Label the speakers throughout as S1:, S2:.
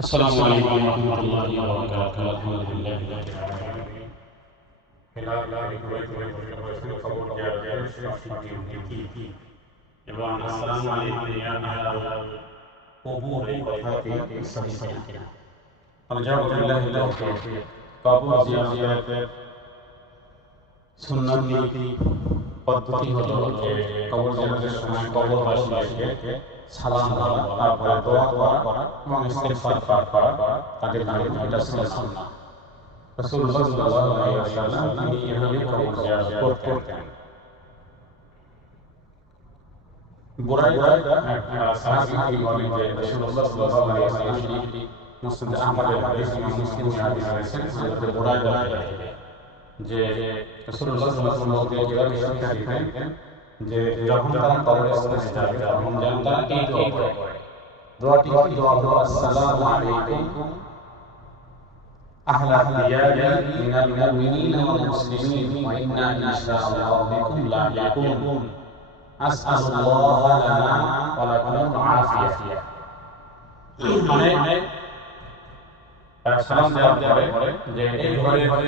S1: السلام علیکم ورحمۃ اللہ وبرکاتہ۔ الحمد للہ رب العالمین السلام علیکم یا اہل قبور و وفات کے سب سے کیا۔ ہم جاب اللہ اللہ کے قبور زیارت سنن نیتی পদ্ধতি হলো যে কবর জিয়ারতের সময় কবরবাসীকে সালাম করা তারপরে দোয়া করা এবং ইস্তেগফার করা, তাদের নামে এটা সুন্নাহ। রাসূলুল্লাহ সাল্লাল্লাহু আলাইহি ওয়াসাল্লাম তিনি এভাবে কবর জিয়ারত করতেন। বুরাই সাহাবী কি বলেন যে রাসূলুল্লাহ সাল্লাল্লাহু আলাইহি ওয়াসাল্লাম মুসলিম আহমদের হাদিস ইমাম মুসলিম হাদিস রয়েছেন, হযরত বুরাই যে রাসূলুল্লাহ সাল্লাল্লাহু আলাইহি ওয়াসাল্লাম শিক্ষা দিতেন যে যখন তারা কবরস্থানে যাবে তখন যেন তারা এই দোয়া করে দোয়াটি কি দোয়া হলো আসসালামু আলাইকুম أهل الديار من المؤمنين والمسلمين وإنا إن شاء الله بكم لاحقون أسأل الله لنا ولكم العافية মানে সালাম দেওয়ার পরে যে এই ঘরে ঘরে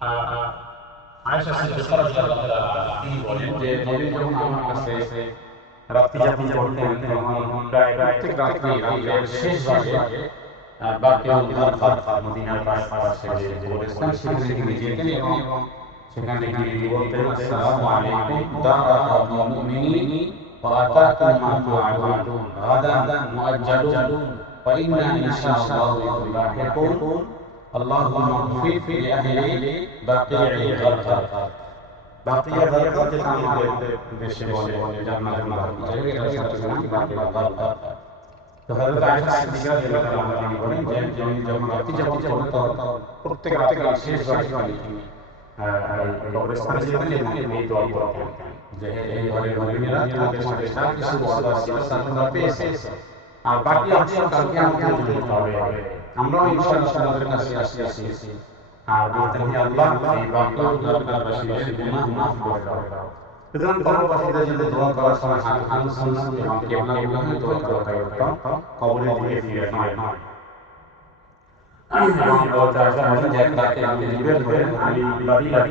S1: আয়েশা সিদ্দিকা রাদিয়াল্লাহু তাআলা তিনি বলেন যে নবী যখন আমার কাছে রাত্রি যাপন করতেন তখন প্রায় প্রত্যেক রাত্রি রাতের শেষ ভাগে বাকি আল মদিনার পাশে যে গোরস্থান সেখানে তিনি যেতেন এবং সেখানে গিয়ে তিনি বলতেন আসসালামু আলাইকুম দারা কাউমুল মুমিনিন ওয়া আতাকুম মা তুআদুন গাদান মুআজ্জালুন ওয়া ইন্না ইনশাআল্লাহু বিকুম লাহিকুন اللهم اغفر لأهل بقيع الغرقد বাকিয়া গারকাত যেটা আমাদের দেশে বলে জান্নাতুল বাকিয়া এটা সাথে নাম বাকিয়া গারকাত তো হযরত আয়েশা সিদ্দিকা রাদিয়াল্লাহু আনহা তিনি বলেন যে যিনি যখন রাত্রি যাপন করতেন প্রত্যেক রাতে শেষ রাতে তিনি কবরস্থানে যেতেন এবং এই দোয়া করতেন যে এই ঘরে ঘরেরা তোমাদের সাথে যা কিছু ওয়াদা ছিল তা তোমরা পেয়েছে আর বাকি অংশ কালকে আমাদের জন্য হবে। আমরাও ইনশাআল্লাহ তোমাদের কাছে আসতেছি আর বলতেন হে আল্লাহ, এই বাকি আপনার বাসীদের গুনাহ মাফ করে দাও। দোয়া করার সময় হাত এবং কেবলা দোয়া করা কবরের দিকে ফিরে নয় নয় বলতে আসা হয় যে করেন, আমি বাড়ি বাড়ি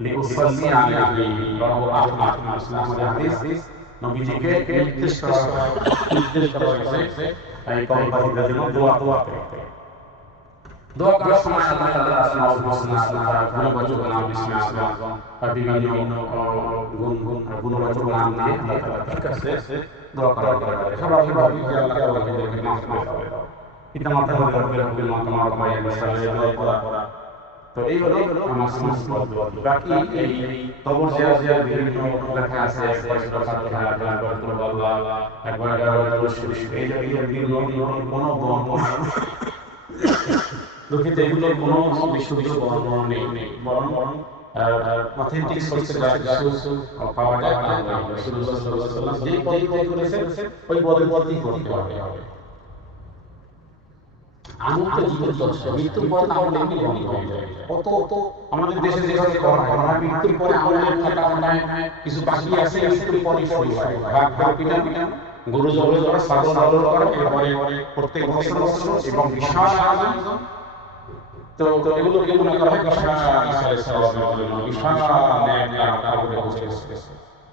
S1: লিউসাল্লি আলাইহি রাহু আহমদ আসসালামু আলাইহি নবীজিকে নির্দেশ করা নির্দেশ করা হয়েছে এই কর্মকারীদের জন্য দোয়া দোয়া করতে দোয়া করার সময় আল্লাহ তাআলা আসমাউ হুসনা আসমাউ গুণবাচক নাম বিসমি আসমাউ অভিমানীয় গুণ গুণ গুণবাচক নাম নিয়ে আল্লাহ তাআলা ঠিক আছে দোয়া করা করা সবাই সবাই যে আল্লাহ তাআলা আমাদেরকে মাফ করে দাও পিতামাতা হতে হবে রব্বিল মাকাম রব্বানা ওয়া সাল্লাল্লাহু আলাইহি ওয়া সাল্লাম যে এই বিভিন্ন কোনো বিশুদ্ধ বর্ণনা নেই। বরং অথেন্টিক সোর্সে পাওয়া যায় আল্লাহ রাসূলুল্লাহ করতে হবে। তো জীবন চলছে মৃত্যুর পর এমনি বন্ধ হয়ে যায় কত আমাদের দেশে যেভাবে করা হয় মৃত্যুর পরে কিছু বাকি আছে মৃত্যুর শুরু হয় ভাগ ভাগ পিটা পিটা গরু আদর করে এরপরে প্রত্যেক বছর বছর এবং বিশাল আয়োজন তো তো এগুলো কেমন করা হয় বিশাল বিশাল ন্যায় বসে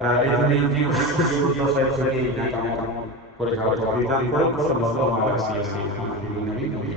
S1: এই ধরনের জীবন জীবন দশায় থেকে কামনা করে খাওয়া দাওয়া বিধান করে সাল্লাল্লাহু আলাইহি ওয়াসাল্লাম নবী নবী